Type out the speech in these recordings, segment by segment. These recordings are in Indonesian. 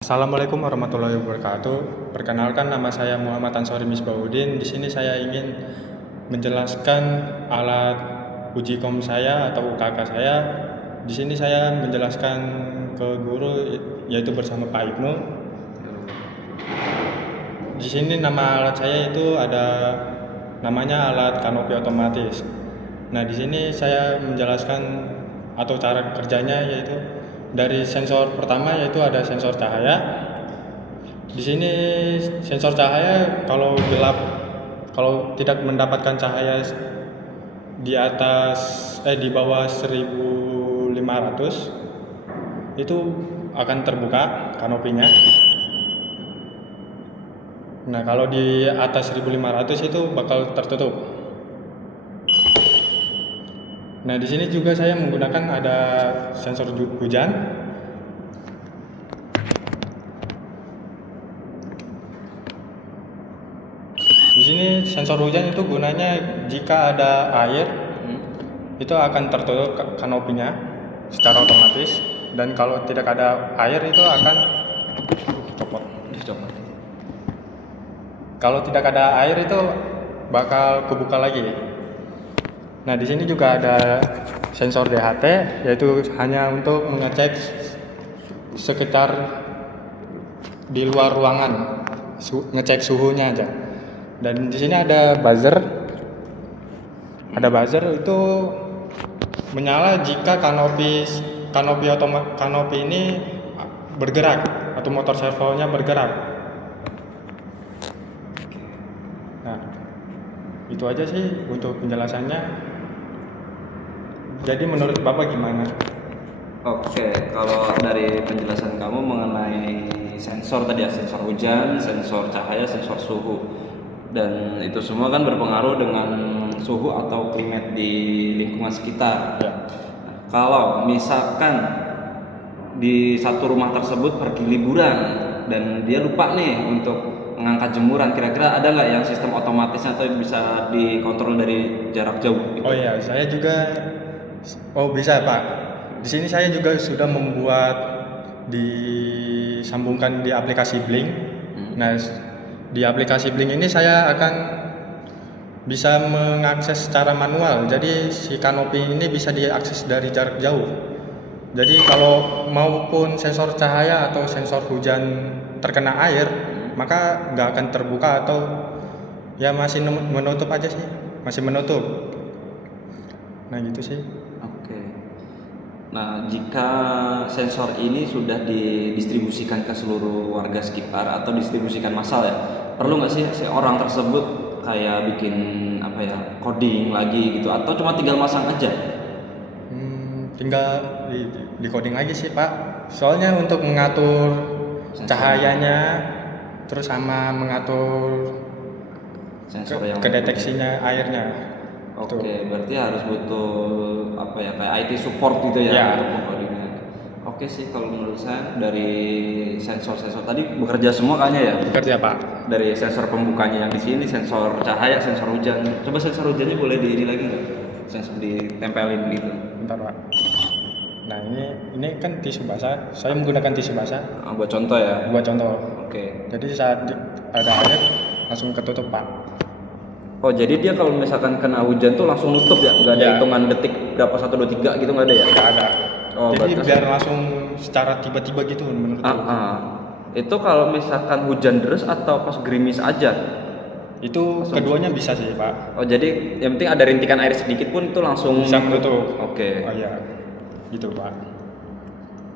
Assalamualaikum warahmatullahi wabarakatuh. Perkenalkan, nama saya Muhammad Ansori Misbahuddin. Di sini saya ingin menjelaskan alat uji kom saya atau UKK saya. Di sini saya menjelaskan ke guru, yaitu bersama Pak Ibnu. Di sini nama alat saya itu ada namanya alat kanopi otomatis. Nah, di sini saya menjelaskan atau cara kerjanya, yaitu dari sensor pertama, yaitu ada sensor cahaya. Di sini sensor cahaya kalau gelap, kalau tidak mendapatkan cahaya di bawah 1500 itu akan terbuka kanopinya. Nah, kalau di atas 1500 itu bakal tertutup. Nah, di sini juga saya menggunakan ada sensor hujan. Di sini sensor hujan itu gunanya jika ada air, itu akan tertutup kanopinya secara otomatis, dan kalau tidak ada air itu akan dicopot. Kalau tidak ada air itu bakal kebuka lagi. Nah, di sini juga ada sensor DHT, yaitu hanya untuk mengecek sekitar di luar ruangan, ngecek suhunya aja. Dan di sini ada buzzer. Ada buzzer itu menyala jika kanopi ini bergerak atau motor servonya bergerak. Nah, itu aja sih untuk penjelasannya. Jadi menurut Bapak gimana? Oke, kalau dari penjelasan kamu mengenai sensor tadi ya, sensor hujan, sensor cahaya, sensor suhu, dan itu semua kan berpengaruh dengan suhu atau climate di lingkungan sekitar. Ya. Kalau misalkan di satu rumah tersebut pergi liburan dan dia lupa nih untuk mengangkat jemuran, kira-kira ada nggak yang sistem otomatisnya atau bisa dikontrol dari jarak jauh? Oh iya, saya juga. Oh bisa Pak. Di sini saya juga sudah membuat, disambungkan di aplikasi Blink. Nah, di aplikasi Blink ini saya akan bisa mengakses secara manual. Jadi si kanopi ini bisa diakses dari jarak jauh. Jadi kalau maupun sensor cahaya atau sensor hujan terkena air, maka nggak akan terbuka atau ya masih menutup aja sih, masih menutup. Nah gitu sih. Oke. Nah, jika sensor ini sudah didistribusikan ke seluruh warga sekitar atau distribusikan massal ya, perlu nggak sih si orang tersebut kayak bikin coding lagi gitu, atau cuma tinggal masang aja? Tinggal di coding aja sih Pak. Soalnya untuk mengatur cahayanya, terus sama mengatur Sensor yang kedeteksinya airnya. Oke, berarti harus butuh kayak IT support gitu ya, Ya. untuk mengcodingnya. Oke sih, kalau menurut saya dari sensor-sensor tadi bekerja semua kayaknya ya. Bekerja Pak. Dari sensor pembukanya yang di sini, sensor cahaya, sensor hujan. Coba sensor hujannya boleh di lagi nggak? Sensor ditempelin gitu. Bentar Pak. Nah ini kan tisu basah. Saya menggunakan tisu basah. Buat contoh ya. Buat contoh. Oke. Jadi saat ada air langsung ketutup Pak. Oh, jadi dia kalau misalkan kena hujan tuh langsung nutup ya? Nggak ada Ya. hitungan detik berapa, 1, 2, 3 gitu, nggak ada ya? Nggak ada. Oh, Jadi batas. biar langsung secara tiba-tiba gitu menutup. Itu kalau misalkan hujan deras atau pas gerimis aja? Itu keduanya bisa sih Pak. Oh, jadi yang penting ada rintikan air sedikit pun itu langsung Bisa menutup. Oke. Oh iya. Gitu Pak.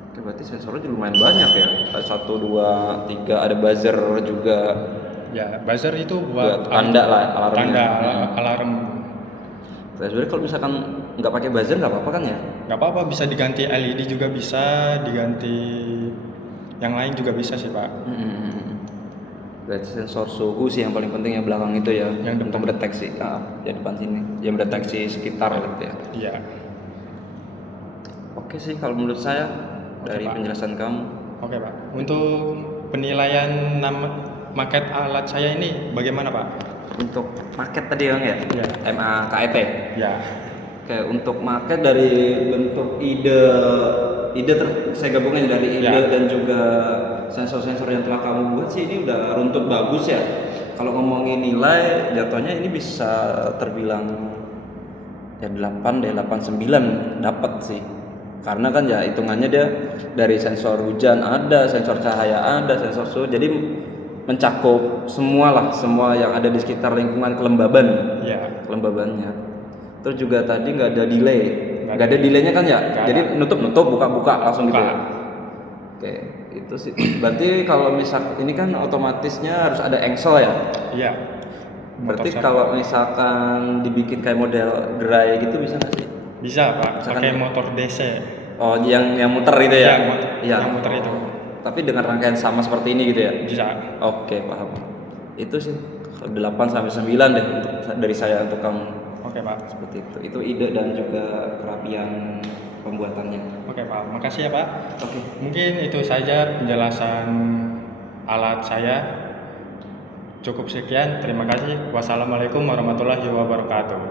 Oke, berarti sensornya lumayan banyak ya. 1, 2, 3, ada buzzer juga. Ya, buzzer itu Buat tanda lah, alarmnya. Tanda alarm. Nah, sebenarnya kalau misalkan nggak pakai buzzer nggak apa-apa kan ya? Nggak apa-apa, bisa diganti LED juga bisa, diganti yang lain juga bisa sih Pak. Berarti sensor suhu sih yang paling penting, yang belakang itu ya, Yang depan. untuk mendeteksi. Yang depan sini, yang mendeteksi sekitar gitu ya. Iya. Oke sih kalau menurut saya dari Pak. penjelasan kamu. Oke Pak. Untuk penilaian maket alat saya ini bagaimana Pak? Untuk market tadi Bang ya? Iya. MAKET. Ya. Oke, untuk market dari bentuk ide saya gabungin dari ide Ya. dan juga sensor-sensor yang telah kamu buat sih, ini udah runtut bagus ya. Kalau ngomongin nilai, jatuhnya ini bisa terbilang ya 8 deh, 8,9 dapat sih. Karena kan ya hitungannya dia dari sensor hujan ada, sensor cahaya ada, sensor suhu, jadi mencakup semua yang ada di sekitar lingkungan kelembaban. Iya. Kelembabannya. Terus juga tadi nggak ada delay. Nggak Nggak ada delaynya kan ya? Nggak Jadi nutup buka langsung gitu Buka. ya. Oke, itu sih. Berarti kalau misal ini kan otomatisnya harus ada engsel ya. Iya. Berarti Motor kalau misalkan dibikin kayak model gerai gitu bisa nggak sih? bisa Pak, Misalkan- pakai motor DC. Oh, yang muter gitu ya? Iya, yang muter itu. Tapi dengan rangkaian sama seperti ini gitu ya? Bisa. Oke, paham. Itu sih 8 sampai 9 deh dari saya untuk kamu. Oke Pak. Seperti itu. Itu ide dan juga kerapian pembuatannya. Oke Pak, makasih ya Pak. Oke. Mungkin itu saja penjelasan alat saya. Cukup sekian, terima kasih. Wassalamualaikum warahmatullahi wabarakatuh.